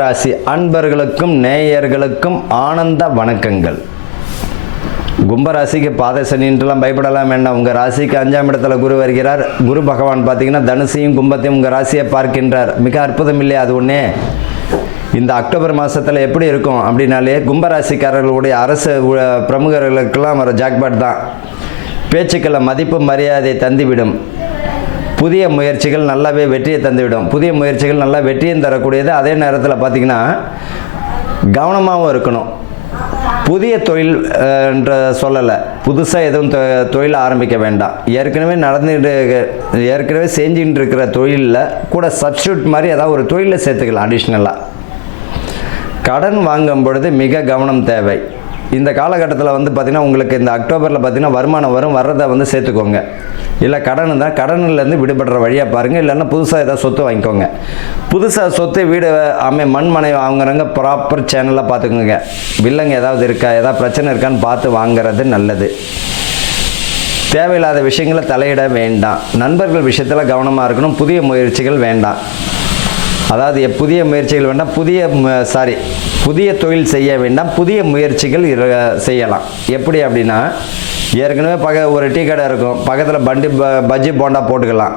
கும்பராசி அன்பர்களுக்கும் நேயர்களுக்கும் ஆனந்த வணக்கங்கள். கும்பராசிக்கு பாத சனின்றெல்லாம் பயப்படலாம் வேண்டாம். உங்கள் ராசிக்கு 5ஆம் இடத்துல குரு வருகிறார். குரு பகவான் பார்த்தீங்கன்னா தனுசையும் கும்பத்தையும் உங்கள் ராசியை பார்க்கின்றார். மிக அற்புதம் இல்லையா? அது ஒன்றே இந்த அக்டோபர் மாதத்தில் எப்படி இருக்கும் அப்படின்னாலே கும்பராசிக்காரர்களுடைய அரசு பிரமுகர்களுக்கெல்லாம் ஒரு ஜாக்பாட் தான். பேச்சுக்களை மதிப்பு மரியாதை தந்துவிடும். புதிய முயற்சிகள் நல்லாவே வெற்றியை தந்துவிடும். புதிய முயற்சிகள் நல்லா வெற்றியும் தரக்கூடியது. அதே நேரத்தில் பார்த்திங்கன்னா கவனமாகவும் இருக்கணும். புதிய தொழில் என்ற சொல்லலை, புதுசாக எதுவும் தொழில் ஆரம்பிக்க வேண்டாம். ஏற்கனவே செஞ்சுட்டு இருக்கிற தொழிலில் கூட சப்ஸ்டியூட் மாதிரி ஏதாவது ஒரு தொழிலில் சேர்த்துக்கலாம். அடிஷ்னலாக கடன் வாங்கும் பொழுது மிக கவனம் தேவை. இந்த காலகட்டத்தில் வந்து பார்த்திங்கன்னா உங்களுக்கு இந்த அக்டோபரில் பார்த்திங்கன்னா வருமானம் வர்றதை வந்து சேர்த்துக்கோங்க. இல்லை கடன் தான், கடனிலேருந்து விடுபடுற வழியாக பாருங்கள். இல்லைன்னா புதுசாக ஏதாவது சொத்து வாங்கிக்கோங்க. புதுசாக சொத்து வீடு மண் மனை வாங்குறவங்க ப்ராப்பர் சேனலாக பார்த்துக்கோங்க. வில்லங்க ஏதாவது இருக்கா, ஏதாவது பிரச்சனை இருக்கான்னு பார்த்து வாங்குறது நல்லது. தேவையில்லாத விஷயங்களை தலையிட வேண்டாம். நண்பர்கள் விஷயத்தில் கவனமாக இருக்கணும். புதிய முயற்சிகள் வேண்டாம். அதாவது புதிய முயற்சிகள் வேண்டாம், புதிய தொழில் செய்ய வேண்டாம். புதிய முயற்சிகள் செய்யலாம். எப்படி அப்படின்னா, ஏற்கனவே ஒரு டீ கடை இருக்கும், பக்கத்தில் பஜ்ஜி போண்டா போட்டுக்கலாம்.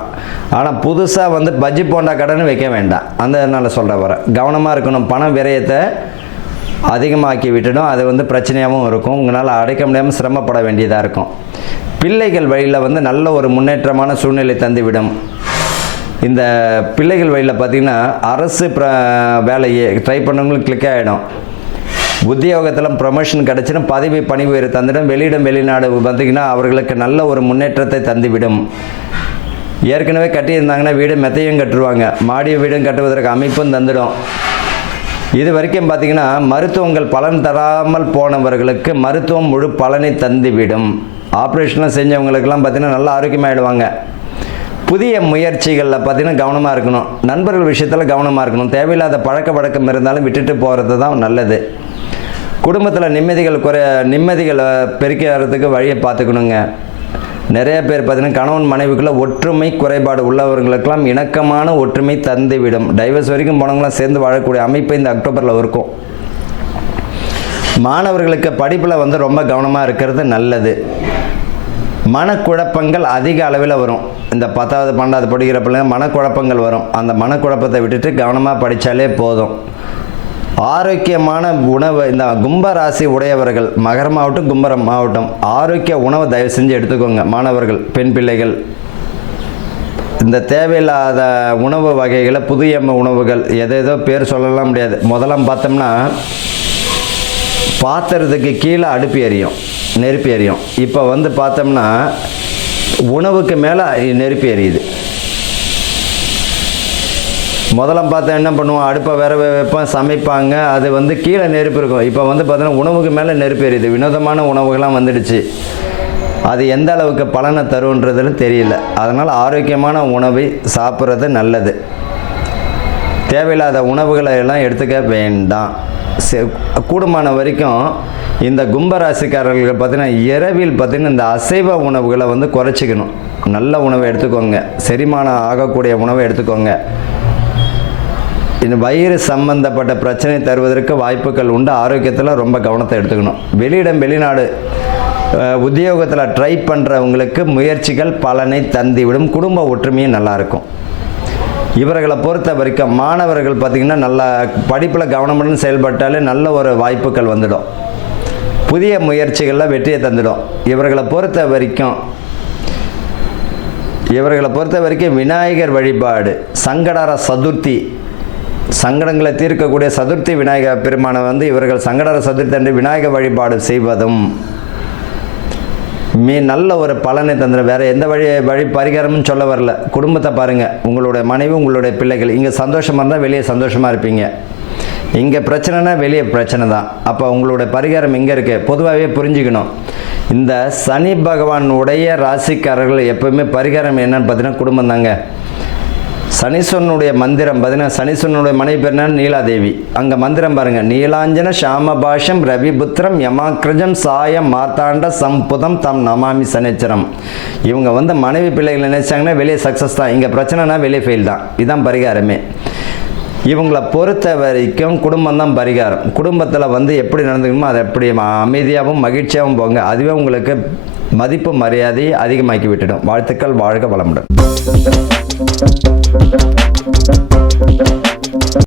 ஆனால் புதுசாக வந்து பஜ்ஜி போண்டா கடைன்னு வைக்க வேண்டாம். அதனால சொல்ல கவனமாக இருக்கணும். பண விரயத்தை அதிகமாக்கி விட்டுடும். அது வந்து பிரச்சனையாகவும் இருக்கும். உங்களால் அடைக்க முடியாமல் சிரமப்பட வேண்டியதாக இருக்கும். பிள்ளைகள் வழியில் வந்து நல்ல ஒரு முன்னேற்றமான சூழ்நிலை தந்துவிடும். இந்த பிள்ளைகள் வழியில் பார்த்திங்கன்னா அரசு வேலையை ட்ரை பண்ணவங்களுக்கு கிளிக் ஆகிடும். உத்தியோகத்தில் ப்ரொமோஷன் கிடச்சினா பதவி பணி உயர்வு தந்துடும். வெளிநாடு பார்த்திங்கன்னா அவர்களுக்கு நல்ல ஒரு முன்னேற்றத்தை தந்துவிடும். ஏற்கனவே கட்டியிருந்தாங்கன்னா வீடு மெத்தையும் கட்டுருவாங்க. மாடிய வீடும் கட்டுவதற்கு அமைப்பும் தந்துடும். இது வரைக்கும் பார்த்திங்கன்னா மருத்துவங்கள் பலன் தராமல் போனவர்களுக்கு மருத்துவம் முழு பலனை தந்துவிடும். ஆப்ரேஷன்லாம் செஞ்சவங்களுக்கெல்லாம் பார்த்திங்கன்னா நல்லா ஆரோக்கியமாகிடுவாங்க. புதிய முயற்சிகளில் பார்த்திங்கன்னா கவனமாக இருக்கணும். நண்பர்கள் விஷயத்தில் கவனமாக இருக்கணும். தேவையில்லாத பழக்க வழக்கம் இருந்தாலும் விட்டுட்டு போகிறது தான் நல்லது. குடும்பத்தில் நிம்மதிகளை பெருக்கிறதுக்கு வழியை பார்த்துக்கணுங்க. நிறைய பேர் பார்த்திங்கன்னா கணவன் மனைவிக்குள்ளே ஒற்றுமை குறைபாடு உள்ளவர்களுக்கெல்லாம் இணக்கமான ஒற்றுமை தந்துவிடும். டைவர்ஸ் வரைக்கும் போனவங்களாம் சேர்ந்து வாழக்கூடிய அமைப்பு இந்த அக்டோபரில் இருக்கும். மாணவர்களுக்கு படிப்பில் வந்து ரொம்ப கவனமாக இருக்கிறது நல்லது. மனக்குழப்பங்கள் அதிக அளவில் வரும். இந்த 10வது 12வது படிக்கிற பிள்ளைங்க மனக்குழப்பங்கள் வரும். அந்த மனக்குழப்பத்தை விட்டுட்டு கவனமாக படித்தாலே போதும். ஆரோக்கியமான உணவு இந்த கும்பராசி உடையவர்கள், மகரம் ஆகட்டும் கும்பரம் ஆகட்டும், ஆரோக்கிய உணவை தயவு செஞ்சு எடுத்துக்கோங்க. மாணவர்கள், பெண் பிள்ளைகள் இந்த தேவையில்லாத உணவு வகைகளை, புதிய உணவுகள் எதேதோ பேர் சொல்லலாம் முடியாது. முதலாம் பார்த்தோம்னா பாத்திரத்துக்கு கீழே அடுப்பு எரியும், நெருப்பு எரியும். இப்போ வந்து பார்த்தோம்னா உணவுக்கு மேலே நெருப்பு எரியுது. முதல்ல பார்த்தா என்ன பண்ணுவோம், அடுப்பை வேற வைப்போம், சமைப்பாங்க, அது வந்து கீழே நெருப்பு இருக்கும். இப்போ வந்து பார்த்தோன்னா உணவுக்கு மேலே நெருப்பு எரியுது. வினோதமான உணவுகள்லாம் வந்துடுச்சு. அது எந்த அளவுக்கு பலனை தருன்றதுன்னு தெரியல. அதனால் ஆரோக்கியமான உணவை சாப்பிட்றது நல்லது. தேவையில்லாத உணவுகளை எல்லாம் எடுத்துக்க வேண்டாம். கூடுமான வரைக்கும் இந்த கும்பராசிக்காரர்களுக்கு பார்த்தீங்கன்னா இரவில் பார்த்தீங்கன்னா இந்த அசைவ உணவுகளை வந்து குறைச்சிக்கணும். நல்ல உணவை எடுத்துக்கோங்க. செரிமானம் ஆகக்கூடிய உணவை எடுத்துக்கோங்க. இந்த வயிறு சம்பந்தப்பட்ட பிரச்சனை தருவதற்கு வாய்ப்புகள் உண்டு. ஆரோக்கியத்தில் ரொம்ப கவனத்தை எடுத்துக்கணும். வெளிநாடு உத்தியோகத்தில் ட்ரை பண்ணுறவங்களுக்கு முயற்சிகள் பலனை தந்துவிடும். குடும்ப ஒற்றுமையும் நல்லாயிருக்கும். இவர்களை பொறுத்த வரைக்கும் மாணவர்கள் பார்த்திங்கன்னா நல்லா படிப்பில் கவனமுடன் செயல்பட்டாலே நல்ல ஒரு வாய்ப்புகள் வந்துடும். புதிய முயற்சிகளில் வெற்றியை தந்துடும். இவர்களை பொறுத்த வரைக்கும் விநாயகர் வழிபாடு, சங்கடஹர சதுர்த்தி, சங்கடங்களை தீர்க்கக்கூடிய சதுர்த்தி விநாயகர் பெருமானை வந்து இவர்கள் சங்கடஹர சதுர்த்தி அன்று விநாயகர் வழிபாடு செய்வதும் நல்ல ஒரு பலனை தந்துடும். வேறு எந்த வழி பரிகாரம்னு சொல்ல வரல. குடும்பத்தை பாருங்கள். உங்களுடைய மனைவி, உங்களுடைய பிள்ளைகள் இங்கே சந்தோஷமாக இருந்தால் வெளியே சந்தோஷமாக இருப்பீங்க. இங்கே பிரச்சனைனா வெளியே பிரச்சனை தான். அப்போ உங்களுடைய பரிகாரம் எங்கே இருக்குது பொதுவாகவே புரிஞ்சுக்கணும். இந்த சனி பகவானுடைய ராசிக்காரர்கள் எப்போவுமே பரிகாரம் என்னன்னு பார்த்தீங்கன்னா குடும்பம் தாங்க. சனீஸ்வரனுடைய மந்திரம் பார்த்தீங்கன்னா சனீஸ்வரனுடைய மனைவி பேர் என்ன, நீலாதேவி. அங்கே மந்திரம் பாருங்கள், நீலாஞ்சன ஷாமபாஷம் ரவிபுத்திரம் யமாக்கிரஜம் சாயம் மார்த்தாண்ட சம்புதம் தம் நமாமி சனேச்சரம். இவங்க வந்து மனைவி பிள்ளைகள் நினைச்சாங்கன்னா வெளியே சக்ஸஸ் தான். இங்கே பிரச்சனைனா வெளியே ஃபெயில் தான். இதுதான் பரிகாரமே. இவங்களை பொறுத்த வரைக்கும் குடும்பம் தான் பரிகாரம். குடும்பத்தில் வந்து எப்படி நடந்துக்கணுமோ அதை எப்படி அமைதியாகவும் மகிழ்ச்சியாகவும் போங்க. அதுவே உங்களுக்கு மதிப்பு மரியாதையை அதிகமாக்கி விட்டுடும். வாழ்த்துக்கள். வாழ்க வளமுடன்.